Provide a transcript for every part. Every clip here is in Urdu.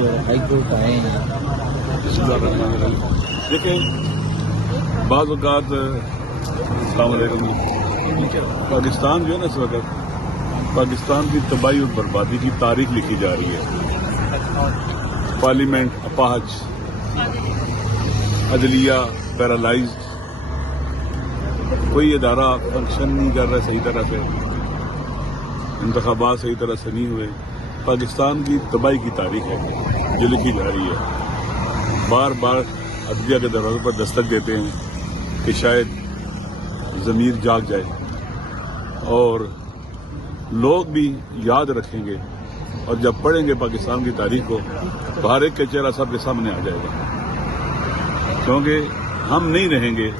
اور ہائی کورٹ آئے ہیں؟ دیکھیں بعض اوقات السلام علیکم، پاکستان جو ہے نا اس وقت پاکستان کی تباہی اور بربادی کی تاریخ لکھی جا رہی ہے۔ پارلیمنٹ اپاہج، عدلیہ پیرالائزڈ، کوئی ادارہ فنکشن نہیں کر رہا صحیح طرح سے، انتخابات صحیح طرح سے نہیں ہوئے۔ پاکستان کی تباہی کی تاریخ ہے جو لکھی جا رہی ہے۔ بار بار عدلیہ کے دروازے پر دستک دیتے ہیں کہ شاید ضمیر جاگ جائے اور لوگ بھی یاد رکھیں گے، اور جب پڑھیں گے پاکستان کی تاریخ کو تو ہر ایک کا چہرہ سب کے سامنے آ جائے گا، کیونکہ ہم نہیں رہیں گے،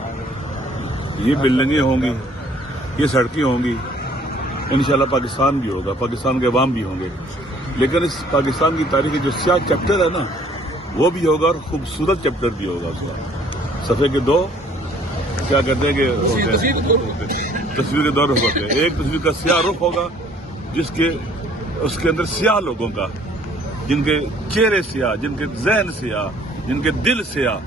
یہ بلڈنگیں ہوں گی، یہ سڑکیں ہوں گی، انشاءاللہ پاکستان بھی ہوگا، پاکستان کے عوام بھی ہوں گے، لیکن اس پاکستان کی تاریخ جو سیاہ چیپٹر ہے نا وہ بھی ہوگا، اور خوبصورت چیپٹر بھی ہوگا۔ اس کا صفحے کے دو کیا کہتے ہیں کہ تصویر کے دو رخ ہوتے ہیں۔ ایک تصویر کا سیاہ رخ ہوگا جس کے اس کے اندر سیاہ لوگوں کا، جن کے چہرے سیاہ، جن کے ذہن سیاہ، جن کے دل سیاہ،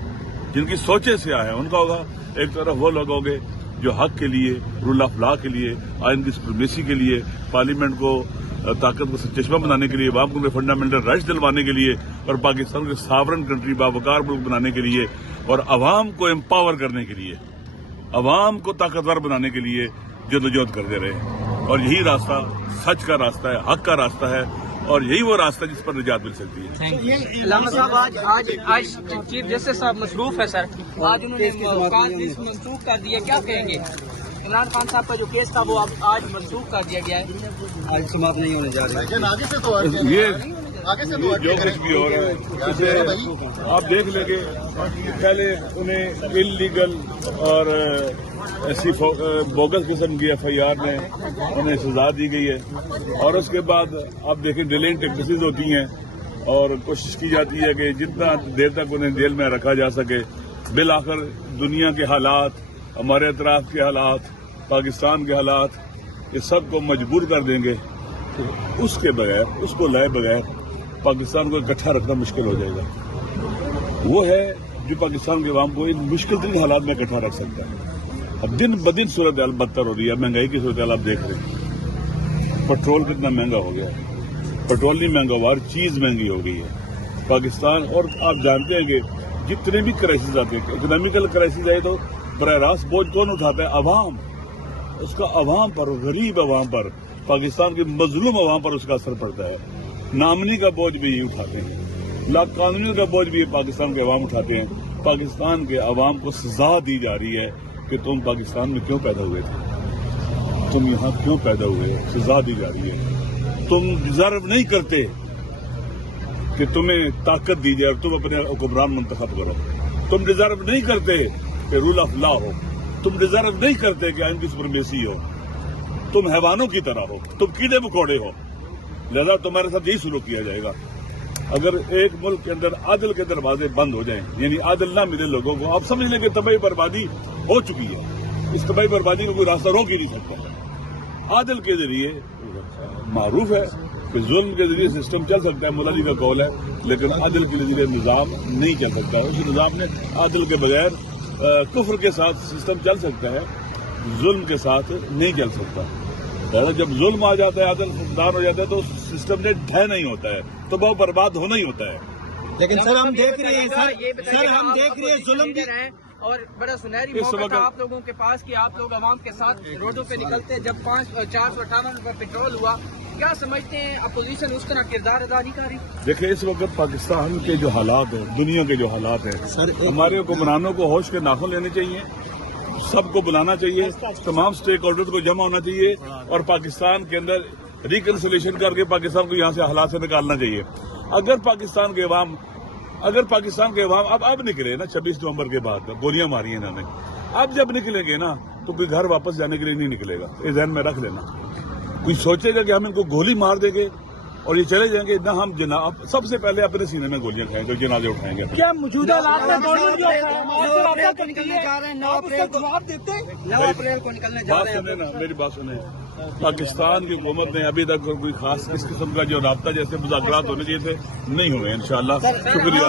جن کی سوچیں سیاہ ہیں، ان کا ہوگا۔ ایک طرف وہ لوگ ہوں گے جو حق کے لیے، رول آف لا کے لیے، آئین کی سپریمیسی کے لیے، پارلیمنٹ کو طاقت کو چشمہ بنانے کے لیے، عوام کو فنڈامنٹل رائٹس دلوانے کے لیے، اور پاکستان کو ساورن کنٹری باوقار ملک بنانے کے لیے، اور عوام کو امپاور کرنے کے لیے، عوام کو طاقتور بنانے کے لیے جدوجہد کرتے رہے۔ اور یہی راستہ سچ کا راستہ ہے، حق کا راستہ ہے، اور یہی وہ راستہ ہے جس پر نجات مل سکتی ہے۔ علامہ صاحب آج چیف جسٹس صاحب مصروف ہے سر، آج انہوں نے منسوخ کر دیا، کیا کہیں گے؟ عمران خان صاحب کا جو کیس تھا وہ اب آج منسوخ کر دیا گیا ہے، آج سماعت نہیں ہونے جا رہی۔ یہ جو کچھ بھی ہو رہا ہے اسے آپ دیکھ لیں گے، پہلے انہیں انلیگل اور ایسی بوگس قسم کی ایف آئی آر میں انہیں سزا دی گئی ہے، اور اس کے بعد آپ دیکھیں ڈیلنگ ٹیکسیز ہوتی ہیں اور کوشش کی جاتی ہے کہ جتنا دیر تک انہیں جیل میں رکھا جا سکے۔ بالآخر دنیا کے حالات، ہمارے اطراف کے حالات، پاکستان کے حالات، یہ سب کو مجبور کر دیں گے کہ اس کے بغیر، اس کو لائے بغیر پاکستان کو اکٹھا رکھنا مشکل ہو جائے گا۔ وہ ہے جو پاکستان کے عوام کو ان مشکل ترین حالات میں اکٹھا رکھ سکتا ہے۔ اب دن بدن صورتحال بدتر ہو رہی ہے، مہنگائی کی صورتحال آپ دیکھ رہے ہیں، پیٹرول کتنا مہنگا ہو گیا ہے، پیٹرول نہیں مہنگا ہوا، ہر چیز مہنگی ہو گئی ہے پاکستان۔ اور آپ جانتے ہیں کہ جتنے بھی کرائسس آتے ہیں، اکنامیکل کرائسس آئے تو براہ راست بوجھ کون اٹھاتا ہے؟ عوام۔ اس کا عوام پر، غریب عوام پر، پاکستان کے مظلوم عوام پر اس کا اثر پڑتا ہے۔ نامنی کا بوجھ بھی یہ اٹھاتے ہیں، لا قانونی کا بوجھ بھی پاکستان کے عوام اٹھاتے ہیں۔ پاکستان کے عوام کو سزا دی جا رہی ہے کہ تم پاکستان میں کیوں پیدا ہوئے تھے، تم یہاں کیوں پیدا ہوئے، سزا دی جا رہی ہے۔ تم ڈیزرو نہیں کرتے کہ تمہیں طاقت دی جائے اور تم اپنے حکمران منتخب کرو، تم ڈیزرو نہیں کرتے کہ رول آف لا ہو، تم ڈیزرو نہیں کرتے کہ آئین کی سپریمیسی ہو، تم حیوانوں کی طرح ہو، تم کیڑے مکوڑے ہو، لہذا تمہارے ساتھ یہی سلوک کیا جائے گا۔ اگر ایک ملک کے اندر عدل کے دروازے بند ہو جائیں، یعنی عدل نہ ملے لوگوں کو، آپ سمجھ لیں کہ تباہی بربادی ہو چکی ہے۔ اس تباہی بربادی کو کوئی راستہ روک ہی نہیں سکتا۔ عدل کے ذریعے معروف ہے کہ ظلم کے ذریعے سسٹم چل سکتا ہے، مولا جی کا قول ہے، لیکن عدل کے ذریعے نظام نہیں چل سکتا۔ اس نظام نے عدل کے بغیر کفر کے ساتھ سسٹم چل سکتا ہے، ظلم کے ساتھ نہیں چل سکتا۔ جب ظلم آ جاتا ہے، عدل فقدان ہو جاتا ہے، تو سسٹم نے ڈھہ نہیں ہوتا ہے، تو وہ برباد ہونا ہی ہوتا ہے۔ لیکن سر ہم دیکھ رہے ہیں، سر ہم دیکھ رہے ہیں ظلم بھی، اور بڑا سنہری موقع تھا آپ لوگوں کے پاس کہ آپ لوگ عوام کے ساتھ روڈوں پہ نکلتے، جب 458 روپے پیٹرول ہوا، کیا سمجھتے ہیں اپوزیشن اس طرح کردار ادا نہیں کر رہی؟ دیکھیں اس وقت پاکستان کے جو حالات ہیں، دنیا کے جو حالات ہیں، ہمارے حکمرانوں کو ہوش کے ناخن لینے چاہیے، سب کو بلانا چاہیے، تمام سٹیک ہولڈر کو جمع ہونا چاہیے، اور پاکستان کے اندر ریکنسلیشن کر کے پاکستان کو یہاں سے حالات سے نکالنا چاہیے۔ اگر پاکستان کے عوام اب نکلے نا 26 نومبر کے بعد، گولیاں ماری ہیں انہوں نے، اب جب نکلیں گے نا تو کوئی گھر واپس جانے کے لیے نہیں نکلے گا، یہ ذہن میں رکھ لینا۔ کوئی سوچے گا کہ ہم ان کو گولی مار دیں گے اور یہ چلے جائیں گے، نہ ہم جناب سب سے پہلے اپنے سینے میں گولیاں کھائیں گے، جنازے اٹھائیں گے۔ کیا موجودہ حالات میں نکلنے جا رہے ہیں 9 اپریل کو جواب دیتے ہیں؟ 9 اپریل کو نکلنے جا رہے ہیں، میری بات سنیں، پاکستان کی حکومت نے ابھی تک کوئی خاص اس قسم کا جو رابطہ جیسے مذاکرات ہونے چاہیے تھے نہیں ہوئے انشاءاللہ. شکریہ.